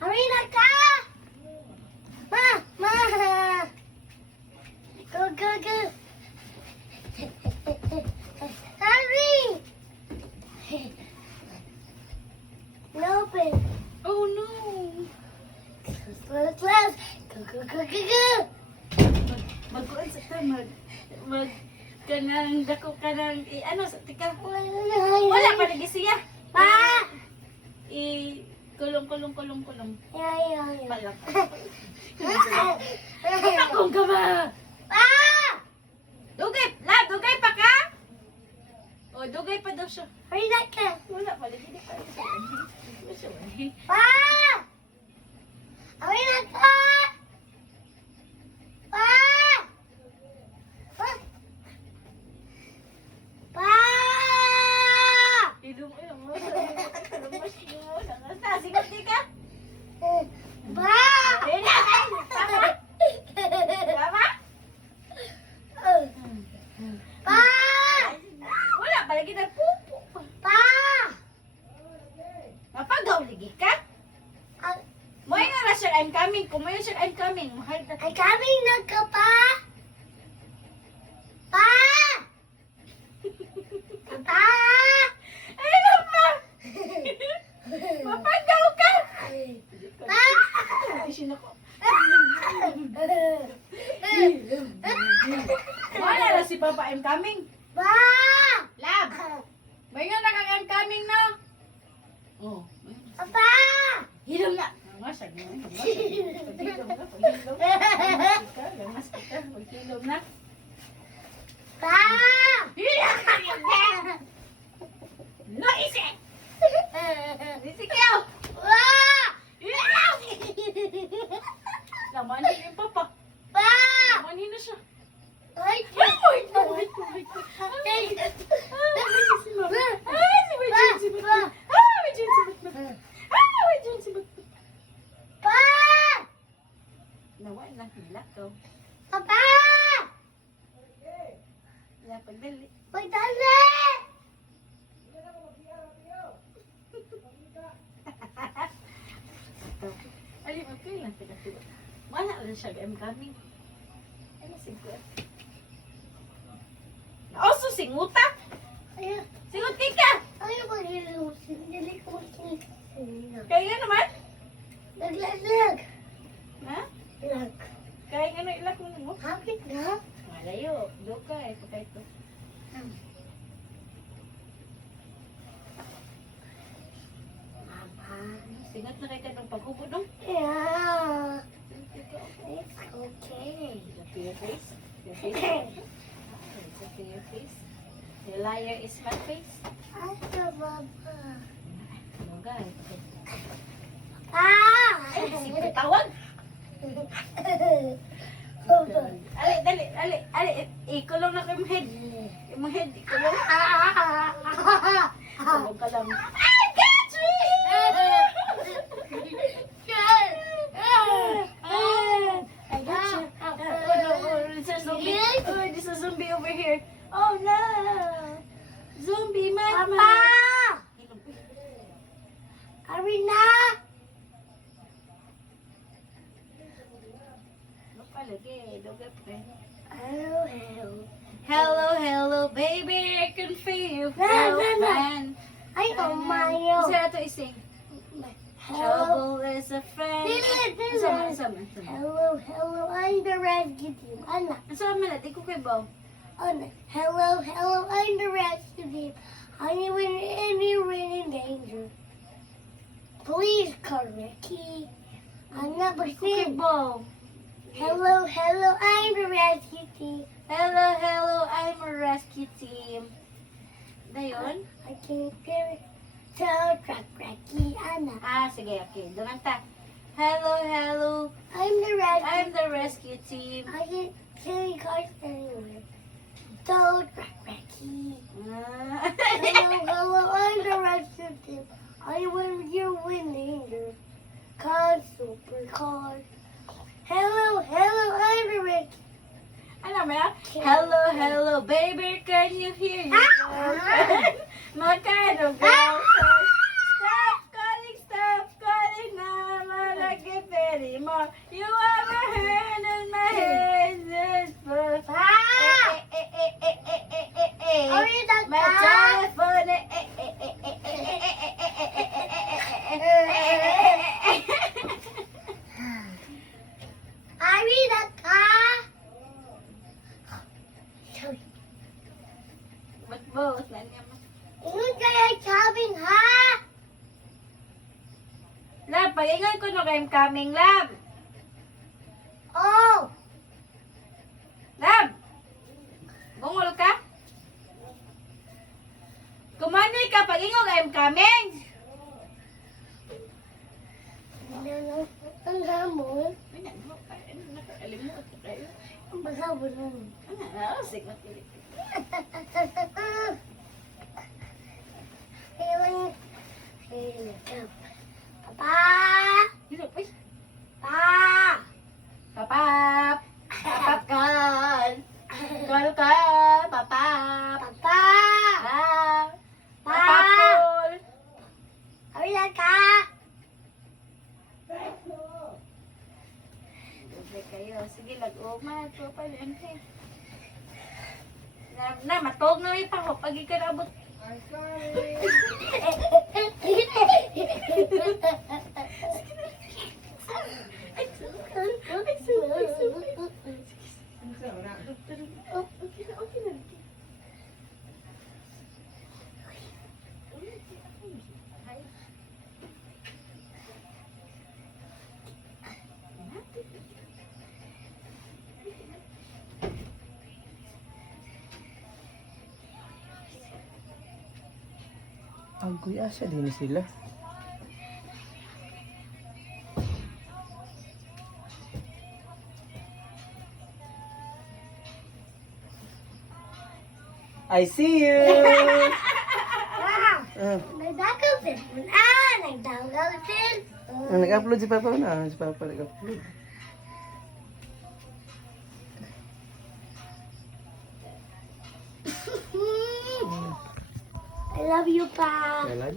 Hurry na ka! Ma! Go! Hurry! Open. Oh no! Close. Go! Magkuhan sa ta, kanang dako kanang ano sa tika. Wala pa lagi siya. Pa! Kulong. Yeah. Balak. Akong ka ba? Pa! Dugay pa ka? O, dugay pa daw siya. Hurry na ka! Wala pa lagi pa siya. Pa! Hurry na ka! Pa! Pa! Ilong mo. Sigot di ka? Pa! Tama? Pa! Wala pa lagi na pupo. Pa! Mapagaw lagi ka? Mo nga na sir, I'm coming. Kumayo sir, I'm coming. Mahal na. Ay kami nagka pa! Pa! Pa! Ano pa? Mapagaw ka? Pa! Isin ako. Wala na si Papa, I'm coming. Pa! Lab! May nga na kang I'm coming na. Oh. Pa! Hilom na. Masag na. Hilom na. Pa! No, isi! Isi kayo! Pa! Lamanin yung Papa. Pa! Lamanin na siya. Ay! Pa! Nawa na, hilakaw. Papa! Pagdali. Pagdali! Ali, okay lang sila sila. Wala lang siya, I'm coming. Ano siguro? Oso, singuta! Ayaw. Singut kay ka! Ayaw mag-ilusin. Dili ko mag-ilusin. Kaya nga naman? Naglalag. Ha? Lag. Kaya nga na ilak mo mo? Hapit na. Malayo. Doka eh, pagka ito. Mama. Singat na kayo ka ng paghubod, no? Yeah. It's okay. Look to your face. Your face. Look to your face. The liar is my face. Asa, Mama. Ano guys? Ah! Ay, si tawag. Ali, ikulong na ko yung head. Yung head, ikulong. Ikulong ka lang. I got you! I got you. Oh no, it's a zombie. Oh, there's a zombie over here. Oh no! Zombie, Papa! mama! Arina! Hello, baby, I can feel you. Na. Ay, Mayo. Isa ito ising. Trouble is a friend. Sama. Hello, I'm the rescue team. Anak. Sama na, di ko kay Bob. Hello, I'm the rescue team. I'm in danger. Please call Ricky. I'm not Di ko kay listening. Bob. Hello, I'm the rescue team. Hello, I'm a rescue team. Dayon? I can't hear it. So, truck Ricky, Anak. Sige, okay. Doon ta. Hello, I'm the rescue. I'm the rescue team. I can carry cars anywhere. So, truck Ricky. Hello, I'm the rescue team. I win, you win danger. Cars, supercars. Hello, I'm the rescue. Ano ba? Hello, baby, can you hear me? My kind of girl. Stop calling naman Ari na ka. Ba't both na niya mo? Ingon kaya sabing ha. Lab, pag-ingon ko no kayong coming, Lab. Oh. Lab! Bungol ka? Kumanay ka pag-ingon kayong coming. Ang hamon. Nakalimutan ko kayo. Ang basa mo nun. Nasik na kilit. Ayun. Papa. Hilap, ay. Pa. Papap! Papap kan! Kal ka! Papap! Papa. Ah! Pa. Papapol! Ari na ka. Sige kayo. Sige, lag-uma. Ito pa rin. Na, matog na may pang. Pag ikarabot. Ay, sukal. Ay, sukal. Oh, okay na, okay na. Agoy asa din sila. I see you. Nagdagaw din. Nagdagaw din. Nag-upload si Papa na. Si Papa nag-upload. I love you, Pa. Kailan?